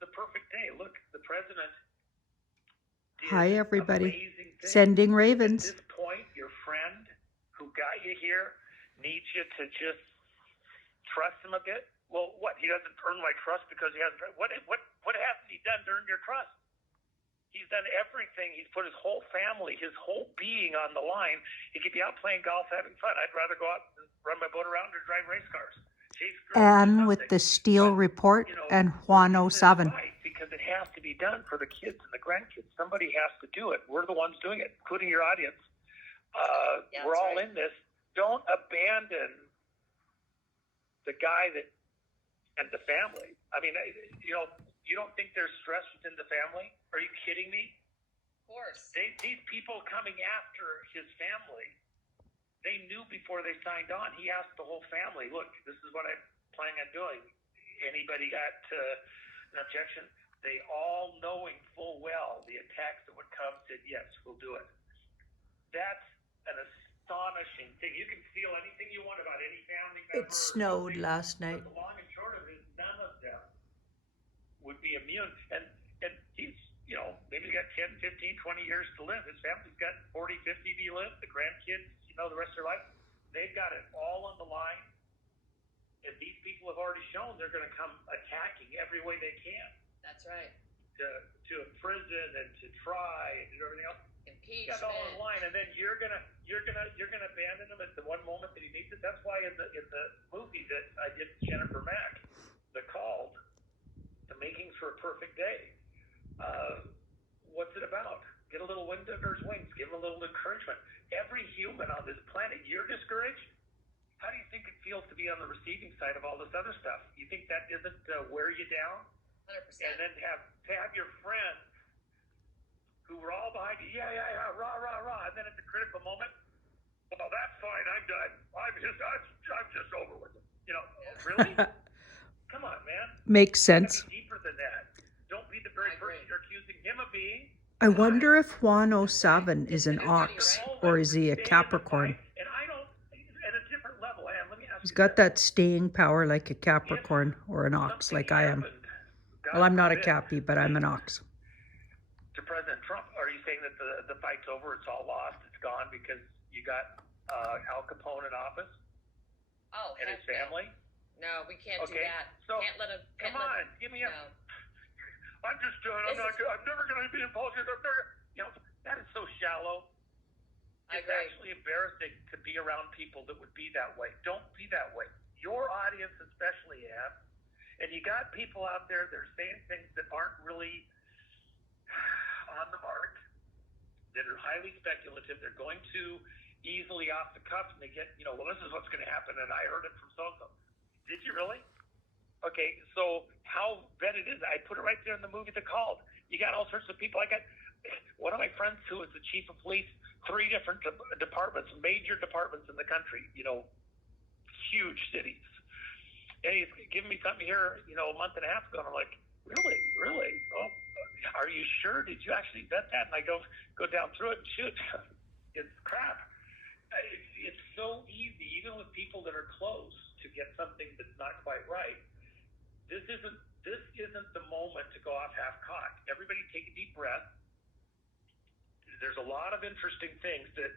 the perfect day. Look, the president did Hi, everybody. amazing things. Sending ravens. At this point, your friend who got you here needs you to just trust him a bit. Well, what? He doesn't earn my trust because he hasn't. What hasn't he done to earn your trust? He's done everything. He's put his whole family, his whole being on the line. He could be out playing golf, having fun. I'd rather go out and run my boat around or drive race cars. And with the Steele report and Juan O Savin. Because it has to be done for the kids and the grandkids. Somebody has to do it. We're the ones doing it, including your audience. We're all in this. Don't abandon the guy and the family. I mean, you don't think there's stress within the family? Are you kidding me? Of course. These people coming after his family, they knew before they signed on. He asked the whole family, look, this is what I'm planning on doing. Anybody got an objection? They all, knowing full well the attacks that would come, said, yes, we'll do it. That's an astonishing thing. You can feel anything you want about any family member. It snowed last night. But the long and short of it is none of them would be immune. And he's, maybe he's got 10, 15, 20 years to live. His family's got 40, 50 to live. The grandkids, the rest of their life, they've got it all on the line. And these people have already shown they're going to come attacking every way they can. That's right. To imprison and to try and do everything else. Impeachment. Got all on the line, and then you're gonna abandon him at the one moment that he needs it. That's why in the movie that I did with Jennifer Mack, The Called, The Makings for a Perfect Day. What's it about? Get a little wind under his wings. Give him a little encouragement. Every human on this planet, you're discouraged. How do you think it feels to be on the receiving side of all this other stuff? You think that doesn't wear you down? 100%. And then to have your friends who were all behind you, yeah, rah, rah, rah, and then at the critical moment, well, that's fine, I'm done. I'm just over with it. Really? Come on, man. Makes sense. Be deeper than that. Don't be the very person you're accusing him of being. I wonder if Juan O Savin is an ox or is he a Capricorn? And at a different level, Anne, let me ask He's you got that staying power like a Capricorn or an ox like I am. Well, I'm not a Cappy, but I'm an ox. To President Trump, are you saying that the fight's over, it's all lost, it's gone because you got Al Capone in office? Oh, and his family? No, we can't do that. So, can't let him. Come on, give me a... No. I'm just doing it. I'm never going to be involved. That is so shallow. It's actually embarrassing to be around people that would be that way. Don't be that way. Your audience especially, Anne, and you got people out there that are saying things that aren't really on the mark, that are highly speculative. They're going too easily off the cuff, and they get, well, this is what's going to happen, and I heard it from so-and-so. Did you really? Okay, so how vetted is it? I put it right there in the movie The Called. You got all sorts of people. I got one of my friends who was the chief of police, 3 different departments, major departments in the country, huge cities. And he's giving me something here, a month and a half ago, and I'm like, really? Oh, are you sure? Did you actually vet that? And I go down through it and shoot. It's crap. It's so easy, even with people that are close, to get something that's not quite right. This isn't the moment to go off half-cocked. Everybody take a deep breath. There's a lot of interesting things that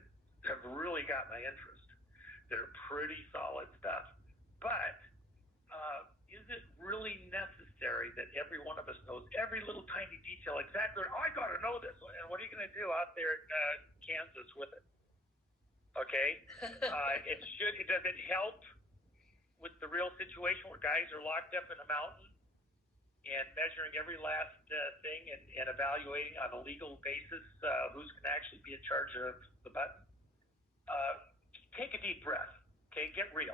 have really got my interest. They're pretty solid stuff. But is it really necessary that every one of us knows every little tiny detail exactly? I got to know this. And what are you going to do out there in Kansas with it? Okay? Does it help with the real situation where guys are locked up in a mountain and measuring every last thing and evaluating on a legal basis who's going to actually be in charge of the button? Take a deep breath. Okay? Get real.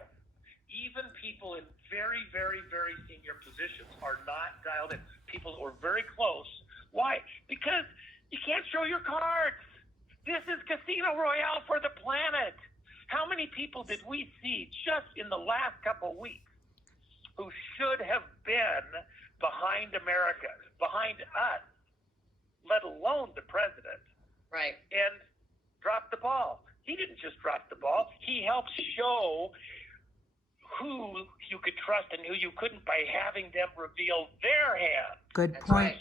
Even people in very, very, very senior positions are not dialed in. People who are very close. Why? Because you can't show your cards. This is Casino Royale for the planet. How many people did we see just in the last couple of weeks who should have been behind America, behind us, let alone the president? Right. And dropped the ball. He didn't just drop the ball. He helped show who you could trust and who you couldn't by having them reveal their hand. Good That's point. Right.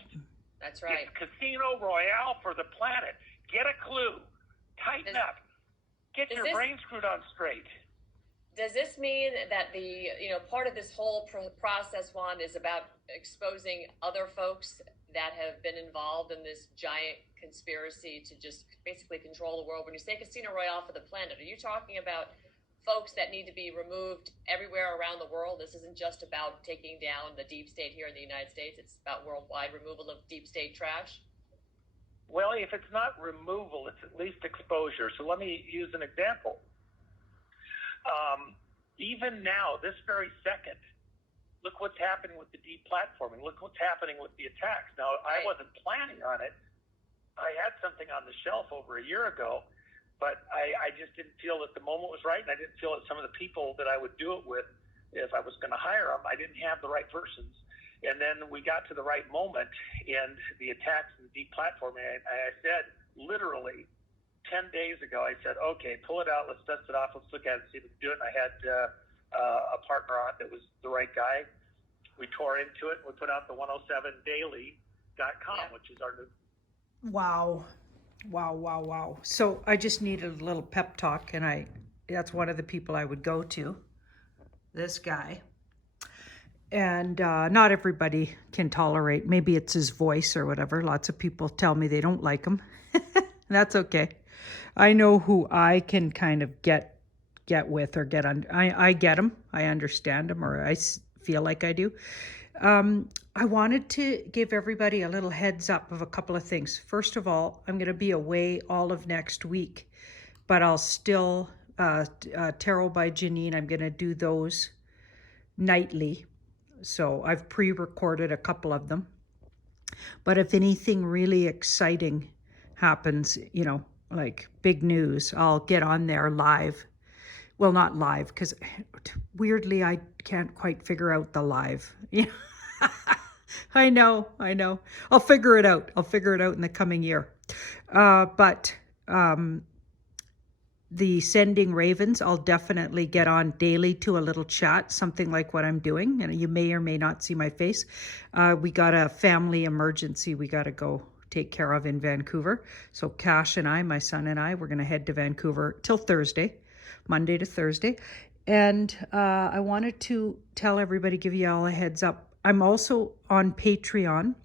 That's right. It's Casino Royale for the planet. Get a clue. Tighten up. Get your brain screwed on straight. Does this mean that part of this whole process, Juan, is about exposing other folks that have been involved in this giant conspiracy to just basically control the world? When you say Casino Royale for the planet, are you talking about folks that need to be removed everywhere around the world? This isn't just about taking down the deep state here in the United States. It's about worldwide removal of deep state trash. Well, if it's not removal, it's at least exposure. So let me use an example. Even now, this very second, look what's happening with the deplatforming. Look what's happening with the attacks. Now, I wasn't planning on it. I had something on the shelf over a year ago, but I just didn't feel that the moment was right, and I didn't feel that some of the people that I would do it with, if I was going to hire them, I didn't have the right persons. And then we got to the right moment, and the attacks and the deplatforming, I said, literally, 10 days ago, I said, okay, pull it out, let's dust it off, let's look at it, see if we can do it. And I had a partner on it that was the right guy. We tore into it, we put out the 107daily.com, which is our new. Wow. So I just needed a little pep talk, and that's one of the people I would go to, this guy. And not everybody can tolerate, maybe it's his voice or whatever. Lots of people tell me they don't like him. That's okay. I know who I can kind of get with or get on. I get him. I understand him, or I feel like I do. I wanted to give everybody a little heads up of a couple of things. First of all, I'm going to be away all of next week, but I'll still, Tarot by Janine, I'm going to do those nightly. So I've pre-recorded a couple of them. But if anything really exciting happens, like big news, I'll get on there live. Well, not live, because weirdly, I can't quite figure out the live. I know. I'll figure it out. In the coming year. But the Sending Ravens, I'll definitely get on daily to a little chat, something like what I'm doing. And you may or may not see my face. We got a family emergency we got to go take care of in Vancouver. So Cash and I, my son and I, we're going to head to Vancouver till Thursday, Monday to Thursday. And I wanted to tell everybody, give you all a heads up. I'm also on Patreon.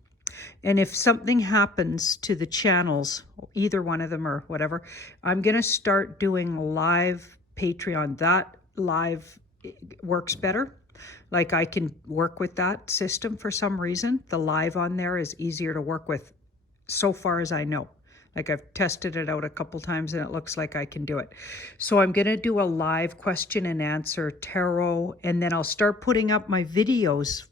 And if something happens to the channels, either one of them or whatever, I'm going to start doing live Patreon. That live works better. Like I can work with that system for some reason. The live on there is easier to work with so far as I know. Like I've tested it out a couple times and it looks like I can do it. So I'm going to do a live question and answer tarot, and then I'll start putting up my videos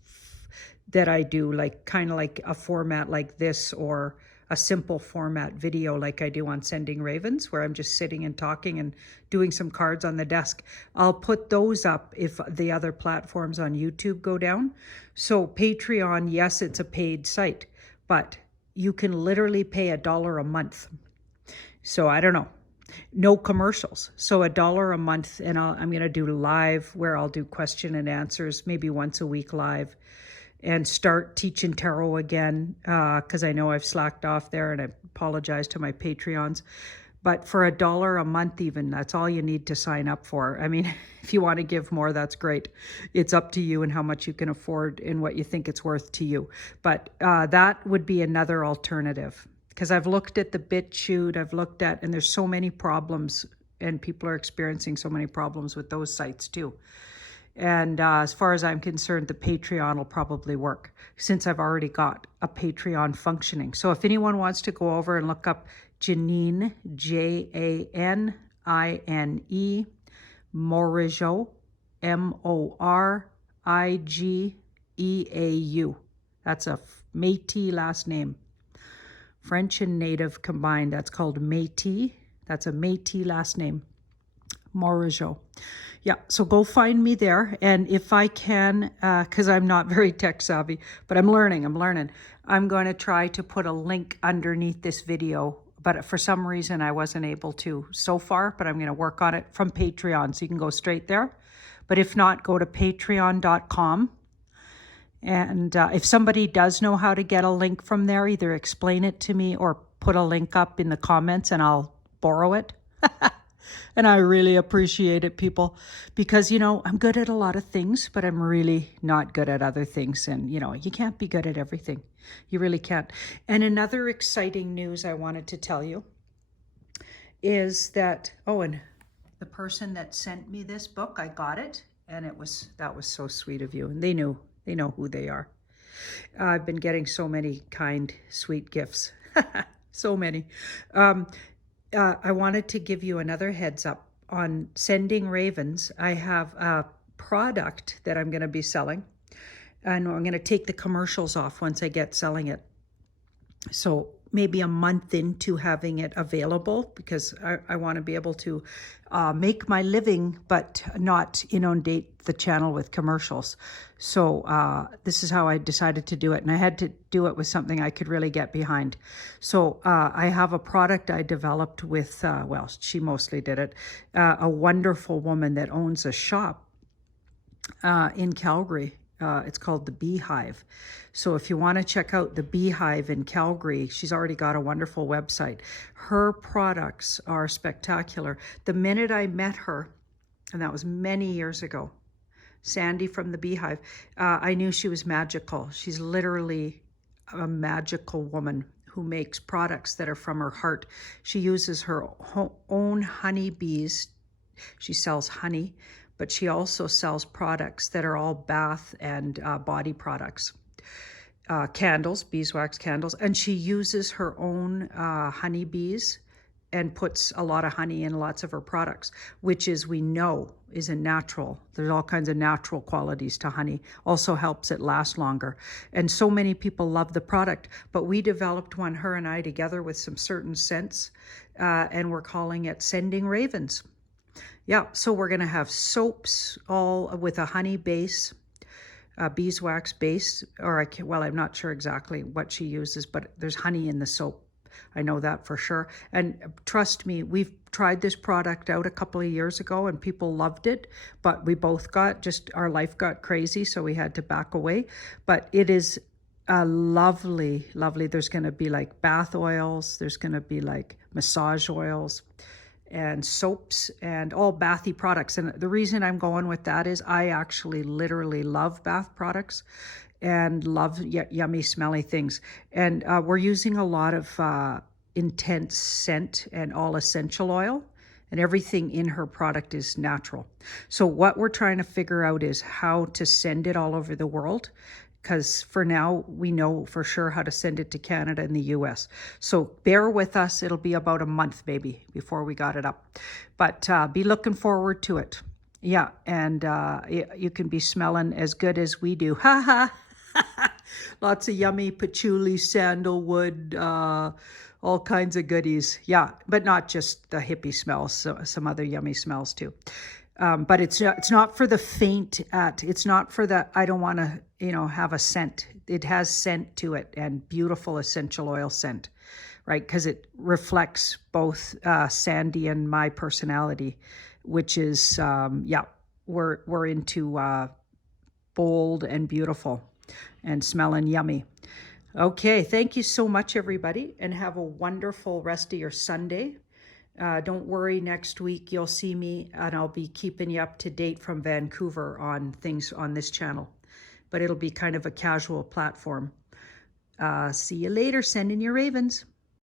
that I do, like kind of like a format like this, or a simple format video like I do on Sending Ravens, where I'm just sitting and talking and doing some cards on the desk. I'll put those up if the other platforms on YouTube go down. So Patreon, yes, it's a paid site, but you can literally pay $1 a month. So I don't know, no commercials. So $1 a month, and I'm going to do live where I'll do question and answers, maybe once a week live, and start teaching tarot again, because I know I've slacked off there, and I apologize to my Patreons. But for $1 a month even, that's all you need to sign up for. I mean, if you want to give more, that's great. It's up to you and how much you can afford and what you think it's worth to you. But that would be another alternative, because I've looked at the BitChute, and there's so many problems, and people are experiencing so many problems with those sites too. And as far as I'm concerned, the Patreon will probably work, since I've already got a Patreon functioning. So if anyone wants to go over and look up Janine, Janine, Morigeau, Morigeau. That's a Métis last name. French and Native combined. That's called Métis. That's a Métis last name. Morigeau. Yeah, so go find me there. And if I can, because I'm not very tech savvy, but I'm learning. I'm going to try to put a link underneath this video, but for some reason I wasn't able to so far, but I'm going to work on it from Patreon, so you can go straight there. But if not, go to patreon.com And if somebody does know how to get a link from there, either explain it to me or put a link up in the comments and I'll borrow it. And I really appreciate it, people, because, I'm good at a lot of things, but I'm really not good at other things. And, you can't be good at everything. You really can't. And another exciting news I wanted to tell you is that, and the person that sent me this book, I got it. And that was so sweet of you. And they know who they are. I've been getting so many kind, sweet gifts. So many. I wanted to give you another heads up on Sending Ravens. I have a product that I'm going to be selling, and I'm going to take the commercials off once I get selling it. So maybe a month into having it available, because I want to be able to make my living, but not inundate the channel with commercials. So this is how I decided to do it. And I had to do it with something I could really get behind. So I have a product I developed with, she mostly did it, a wonderful woman that owns a shop in Calgary. It's called The Beehive. So if you want to check out The Beehive in Calgary, she's already got a wonderful website. Her products are spectacular. The minute I met her, and that was many years ago, Sandy from The Beehive, I knew she was magical. She's literally a magical woman who makes products that are from her heart. She uses her own honey bees. She sells honey, but she also sells products that are all bath and body products. Candles, beeswax candles, and she uses her own honey bees and puts a lot of honey in lots of her products, which we know is a natural. There's all kinds of natural qualities to honey. Also helps it last longer. And so many people love the product, but we developed one, her and I, together with some certain scents, and we're calling it Sending Ravens. Yeah, so we're going to have soaps all with a honey base, beeswax base, I'm not sure exactly what she uses, but there's honey in the soap. I know that for sure. And trust me, we've tried this product out a couple of years ago and people loved it, but we both our life got crazy, so we had to back away. But it is a lovely, there's going to be like bath oils, there's going to be like massage oils and soaps and all bathy products. And the reason I'm going with that is I actually literally love bath products and love yummy, smelly things. And we're using a lot of intense scent and all essential oil, and everything in her product is natural. So what we're trying to figure out is how to send it all over the world, because for now we know for sure how to send it to Canada and the US. So bear with us. It'll be about a month maybe before we got it up, but be looking forward to it. Yeah, and you can be smelling as good as we do. Ha ha. Lots of yummy patchouli, sandalwood, all kinds of goodies. Yeah, but not just the hippie smells, so some other yummy smells too. But it's not for the faint at, it's not for the, I don't want to, have a scent. It has scent to it and beautiful essential oil scent, right? Because it reflects both Sandy and my personality, which is, we're into bold and beautiful and smelling yummy. Okay, thank you so much, everybody, and have a wonderful rest of your Sunday. Don't worry, next week you'll see me and I'll be keeping you up to date from Vancouver on things on this channel, but it'll be kind of a casual platform. See you later. Send in your ravens.